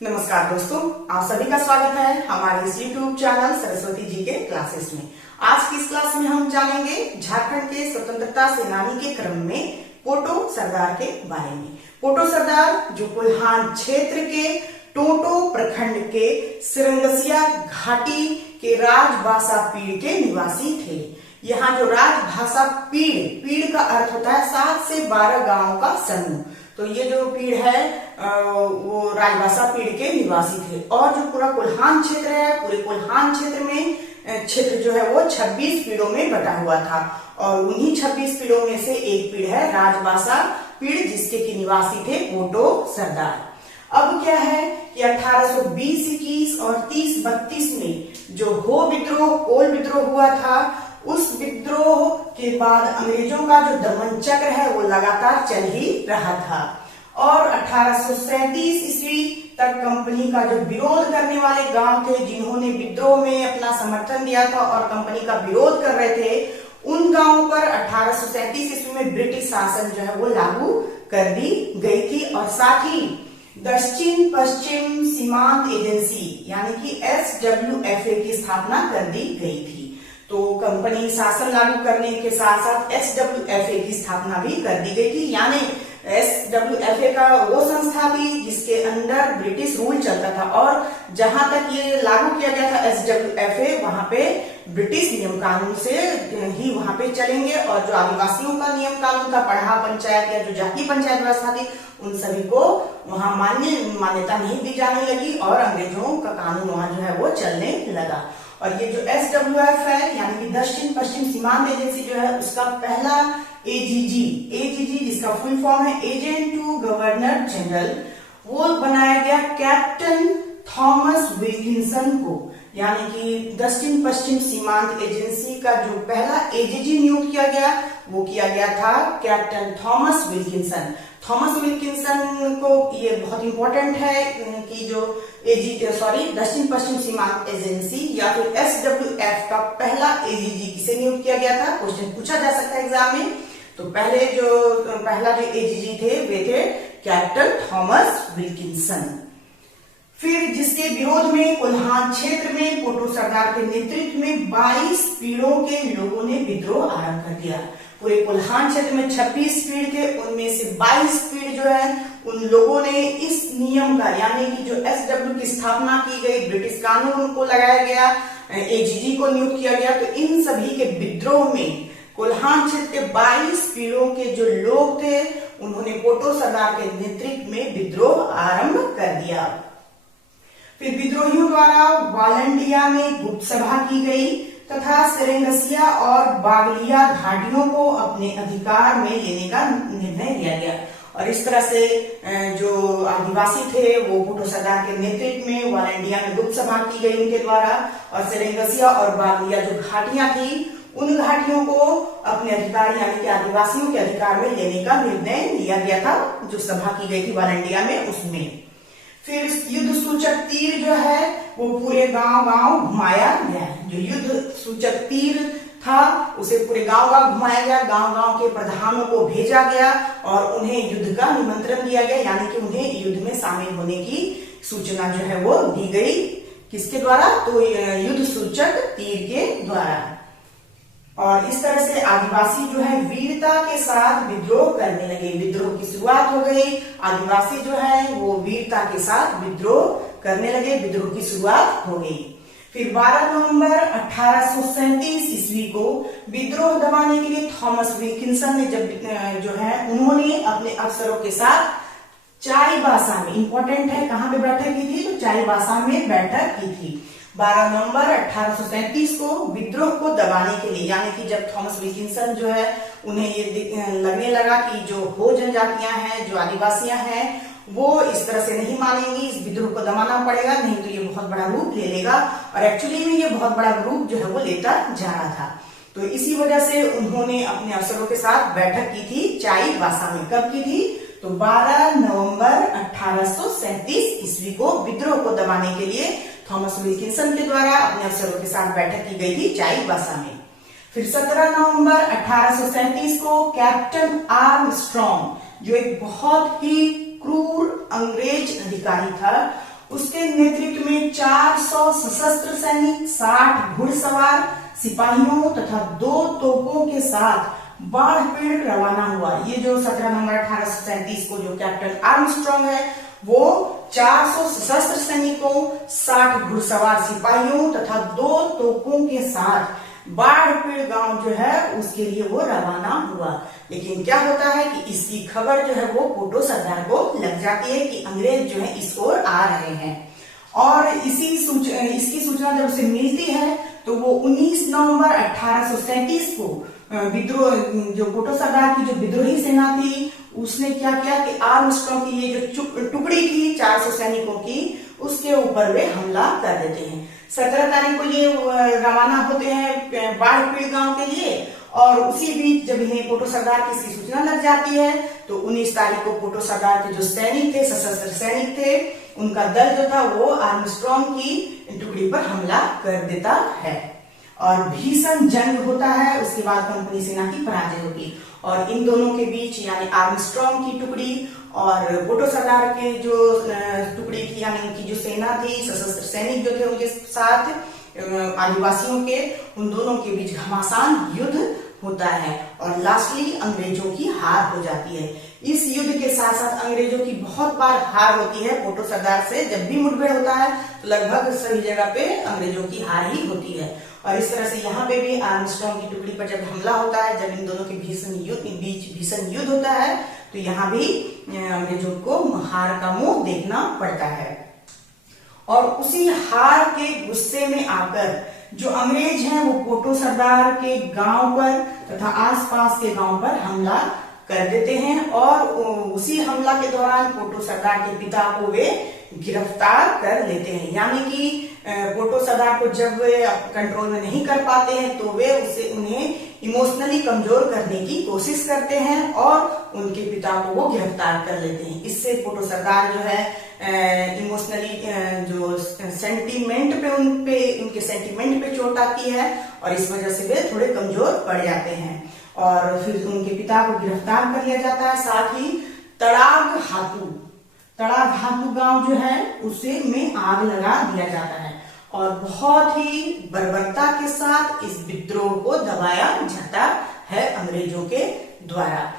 नमस्कार दोस्तों, आप सभी का स्वागत है हमारे इस YouTube चैनल सरस्वती जी के क्लासेस में। आज की इस क्लास में हम जानेंगे झारखंड के स्वतंत्रता सेनानी के क्रम में पोटो सरदार के बारे में। पोटो सरदार जो कोल्हान क्षेत्र के टोटो प्रखंड के सिरंगसिया घाटी के राजभाषा पीड़ के निवासी थे। यहाँ जो राजभाषा पीड़ का अर्थ होता है 7 से 12 गांवों का समूह। तो ये जो पीड़ है वो राजभाषा पीड़ के निवासी थे। और जो पूरा कोल्हान क्षेत्र है, पूरे कोल्हान क्षेत्र में क्षेत्र जो है वो 26 पीड़ों में बटा हुआ था। और उन्हीं 26 पीड़ों में से एक पीड़ है राजभाषा पीड़, जिसके की निवासी थे पोटो सरदार। अब क्या है कि 1820-21 और 30-32 में जो कोल विद्रोह हुआ था, उस विद्रोह के बाद अंग्रेजों का जो दमन चक्र है वो लगातार चल ही रहा था। और 1837 ईस्वी तक कंपनी का जो विरोध करने वाले गांव थे, जिन्होंने विद्रोह में अपना समर्थन दिया था और कंपनी का विरोध कर रहे थे, उन गांवों पर 1837 ईस्वी में ब्रिटिश शासन जो है वो लागू कर दी गई थी। और साथ ही दक्षिण पश्चिम सीमांत एजेंसी यानी कि SWFA की स्थापना कर दी गई थी। तो कंपनी शासन लागू करने के साथ साथ SWFA की स्थापना भी कर दी गई थी। यानी SWFA का वो संस्था थी जिसके अंदर ब्रिटिश रूल चलता था। और जहां तक ये लागू किया गया था SWFA, वहां पे ब्रिटिश नियम कानून से ही वहां पे चलेंगे। और जो आदिवासियों का नियम कानून था, पढ़ा पंचायत या जो जाति पंचायत व्यवस्था थी, उन सभी को वहां मान्यता नहीं दी जाने लगी और अंग्रेजों का कानून वहां जो है वो चलने लगा। और ये जो SWF है यानी कि दक्षिण पश्चिम सीमांत एजेंसी जो है, उसका पहला AGG जिसका फुल फॉर्म है एजेंट टू गवर्नर जनरल, वो बनाया गया कैप्टन थॉमस विल्किंसन को। यानी कि दक्षिण पश्चिम सीमांत एजेंसी का जो पहला AGG नियुक्त किया गया, वो किया गया था captain Thomas Wilkinson. Thomas Wilkinson को ये बहुत इंपॉर्टेंट है कि जो दक्षिण पश्चिम सीमांत एजेंसी या फिर SWF का पहला AGG किसे नियुक्त किया गया था, क्वेश्चन पूछा जा सकता है एग्जाम में। तो पहला जो AGG थे वे थे कैप्टन थॉमस विल्किंसन। फिर जिसके विरोध में कोल्हान क्षेत्र में पोटो सरदार के नेतृत्व में 22 पीड़ों के लोगों ने विद्रोह आरंभ कर दिया। पूरे कोल्हान क्षेत्र में 26 पीड़ थे, उनमें से 22 पीड़ जो है उन लोगों ने इस नियम का यानी कि जो SW की स्थापना की गई, ब्रिटिश कानून को लगाया गया, AGG को नियुक्त किया गया, तो इन सभी के विद्रोह में कोल्हान क्षेत्र के 22 पीड़ों के जो लोग थे, उन्होंने पोटो सरदार के नेतृत्व में विद्रोह आरंभ कर दिया। फिर विद्रोहियों द्वारा वालंडिया में गुप्त सभा की गई तथा सिरंगसिया और बागलिया घाटियों को अपने अधिकार में लेने का निर्णय लिया गया। और इस तरह से जो आदिवासी थे वो पोटो सरदार के नेतृत्व में वालंडिया में गुप्त सभा की गई उनके द्वारा। और सिरंगसिया और बागलिया जो घाटियां थी, उन घाटियों को अपने अधिकार यानी कि आदिवासियों के अधिकार में लेने का निर्णय लिया गया था, जो सभा की गई थी वालंडिया में, उसमें। फिर युद्ध सूचक तीर जो है वो पूरे गांव घुमाया गया। जो युद्ध सूचक तीर था उसे पूरे गांव घुमाया गया, गांव के प्रधानों को भेजा गया और उन्हें युद्ध का निमंत्रण दिया गया, यानी कि उन्हें युद्ध में शामिल होने की सूचना जो है वो दी गई। किसके द्वारा? तो युद्ध सूचक तीर के द्वारा। और इस तरह से आदिवासी जो है वीरता के साथ विद्रोह करने लगे। विद्रोह की शुरुआत हो गई, आदिवासी जो है वो वीरता के साथ विद्रोह करने लगे, विद्रोह की शुरुआत हो गई। फिर 12 नवंबर 1837 ईस्वी को विद्रोह दबाने के लिए थॉमस विल्किंसन ने उन्होंने अपने अफसरों के साथ चाईबासा में, इंपॉर्टेंट है कहां पे बैठक की थी, तो चाईबासा में बैठक की थी 12 नवंबर 1837 को विद्रोह को दबाने के लिए। यानी कि जब थॉमस विल्किंसन जो है उन्हें ये लगने लगा कि जो हो जनजातियां हैं, जो आदिवासियां हैं, वो इस तरह से नहीं मानेंगी, इस विद्रोह को दबाना पड़ेगा, नहीं तो ये बहुत बड़ा रूप ले लेगा। और एक्चुअली में ये बहुत बड़ा रूप जो है वो लेता जा रहा था। तो इसी वजह से उन्होंने अपने अफसरों के साथ बैठक की थी चाईबासा में। कब की थी? तो 12 नवंबर 1837 ईस्वी को विद्रोह को दबाने के लिए थॉमस विल्किंसन के द्वारा अपने अफसरों के साथ बैठक की गई थी चाईबासा में। फिर 17 नवंबर 1837 को कैप्टन आर्मस्ट्रॉन्ग, जो एक बहुत ही क्रूर अंग्रेज अधिकारी था, उसके नेतृत्व में 400 सशस्त्र सैनिक, 60 घुड़सवार सिपाहियों तथा 2 तोपों के साथ बाढ़पेड़ रवाना हुआ। ये जो 17 नवंबर 1837 को जो कैप्टन आर्मस्ट्रांग है वो 400 सशस्त्र सैनिकों, 60 घुड़सवार सिपाहियों तथा 2 तोपों के साथ बाढ़पेड़ गांव जो है उसके लिए वो रवाना हुआ। लेकिन क्या होता है कि इसकी खबर जो है वो पोटो सरदार को लग जाती है कि अंग्रेज जो है इस ओर आ रहे हैं, और इसकी सूचना जब उसे मिलती है तो वो 19 नवंबर 1837 को विद्रोह, जो पोटो सरदार की जो विद्रोही सेना थी उसने क्या किया कि आर्मस्ट्रांग की ये जो टुकड़ी थी 400 सैनिकों की, उसके ऊपर वे हमला कर देते हैं। 17 तारीख को ये रवाना होते हैं बाढ़पेड़ गांव के लिए, और उसी बीच जब इन्हें पोटो सरदार की इसकी सूचना लग जाती है तो 19 तारीख को पोटो सरदार के जो सैनिक थे, सशस्त्र सैनिक थे, उनका दल जो था वो आर्मस्ट्रांग की टुकड़ी पर हमला कर देता है और भीषण जंग होता है। उसके बाद कंपनी सेना की पराजय होती, और इन दोनों के बीच यानी आर्मस्ट्रांग की टुकड़ी और पोटो सरदार के जो टुकड़ी थी यानी उनकी जो सेना थी, सशस्त्र सैनिक जो थे उनके साथ आदिवासियों के, उन दोनों के बीच घमासान युद्ध होता है और लास्टली अंग्रेजों की हार हो जाती है। इस युद्ध के साथ साथ अंग्रेजों की बहुत बार हार होती है। पोटो सरदार से जब भी मुठभेड़ होता है तो लगभग सभी जगह पे अंग्रेजों की हार ही होती है, और इस तरह से यहाँ पे भी आर्मस्ट्रांग की टुकड़ी पर जब हमला होता है, जब इन दोनों के भीषण युद्ध होता है तो यहाँ भी अंग्रेजों को हार का मुंह देखना पड़ता है। और उसी हार के गुस्से में आकर जो अंग्रेज हैं वो पोटो सरदार के गांव पर तथा आसपास के गांव पर हमला कर देते हैं, और उसी हमला के दौरान पोटो सरदार के पिता को वे गिरफ्तार कर लेते हैं। यानी कि पोटो सरदार को जब वे कंट्रोल में नहीं कर पाते हैं तो वे उन्हें इमोशनली कमजोर करने की कोशिश करते हैं और उनके पिता को वो गिरफ्तार कर लेते हैं। इससे पोटो सरदार जो है इमोशनली जो सेंटीमेंट पे उनके सेंटीमेंट पे चोट आती है, और इस वजह से वे थोड़े कमजोर पड़ जाते हैं, और फिर उनके पिता को गिरफ्तार कर लिया जाता है। साथ ही तड़ाग हातू गांव जो है उसे में आग लगा दिया जाता है, और बहुत ही बर्बरता के साथ इस विद्रोह को दबाया जाता है अंग्रेजों के द्वारा।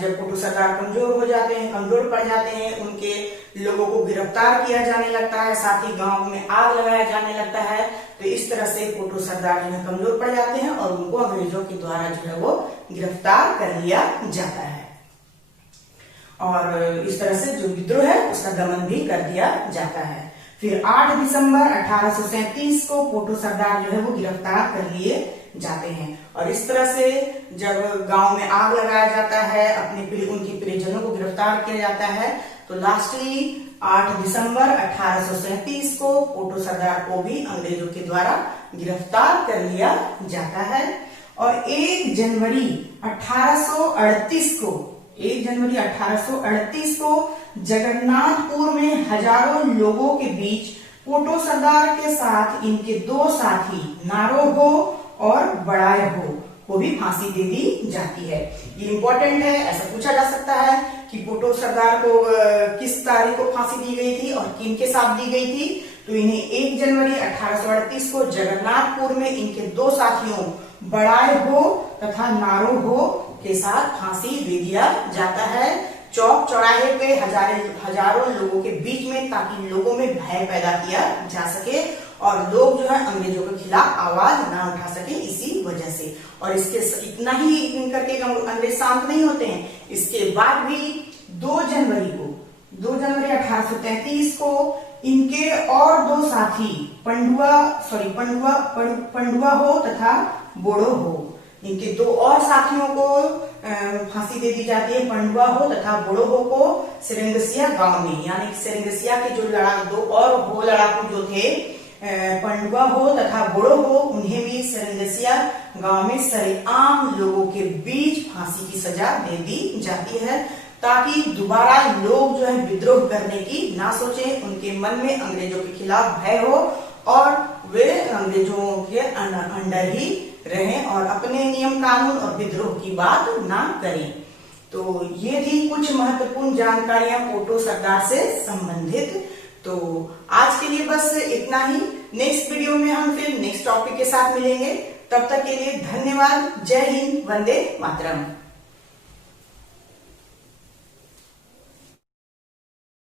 जब पोटो सरदार कमजोर पड़ जाते हैं, उनके लोगों को गिरफ्तार किया जाने लगता है, साथ ही गांव में आग लगाया जाने लगता है, तो इस तरह से पोटो सरदार जो है कमजोर पड़ जाते हैं और उनको अंग्रेजों के द्वारा जो है वो गिरफ्तार कर लिया जाता है, और इस तरह से जो विद्रोह है उसका दमन भी कर दिया जाता है। फिर 8 दिसंबर 1837 को पोटो सरदार जो है वो गिरफ्तार कर लिए जाते हैं, और इस तरह से जब गांव में आग लगाया जाता है, उनकी परिजनों को गिरफ्तार किया जाता है, तो लास्टली 8 दिसंबर 1837 को पोटो सरदार को भी अंग्रेजों के द्वारा गिरफ्तार कर लिया जाता है, और 1 जनवरी 1838 को जगन्नाथपुर में हजारों लोगों के बीच पोटो सरदार के साथ इनके 2 साथी नारोहो और बड़ायहो को भी फांसी दे दी जाती है। ये इंपॉर्टेंट है, ऐसा पूछा जा सकता है कि पोटो सरदार को किस तारीख को फांसी दी गई थी और किन के साथ दी गई थी। तो इन्हें 1 जनवरी 1838 को जगन्नाथपुर में इनके 2 साथियों बड़ायहो तथा नारोहो के साथ फांसी दे दिया जाता है चौक चौराहे पे हजारों लोगों के बीच में, ताकि लोगों में भय पैदा किया जा सके और लोग जो है अंग्रेजों के खिलाफ आवाज ना उठा सके इसी वजह से। और इसके इतना ही करके अंग्रेज शांत नहीं होते हैं, इसके बाद भी 2 जनवरी 1833 को इनके और 2 साथी पंडुआ हो तथा बोड़ो हो, इनके 2 और साथियों को फांसी दे दी जाती है। पंडुआ हो तथा बोड़ो हो को सेरेंगसिया गांव में, यानी सेरेंगसिया के जो 2 और हो लड़ाकू जो थे पंडुआ हो तथा बोड़ो हो, उन्हें भी सेरेंगसिया गांव में सरेआम लोगों के बीच फांसी की सजा दे दी जाती है, ताकि दोबारा लोग जो है विद्रोह करने की ना सोचें, उनके मन में अंग्रेजों के खिलाफ भय हो और वे अंग्रेजों के अंडर ही रहें और अपने नियम कानून और विद्रोह की बात ना करें। तो ये थी कुछ महत्वपूर्ण जानकारियां पोटो सरदार से संबंधित। तो आज के लिए बस इतना ही। नेक्स्ट वीडियो में हम फिर नेक्स्ट टॉपिक के साथ मिलेंगे। तब तक के लिए धन्यवाद। जय हिंद, वंदे मातरम।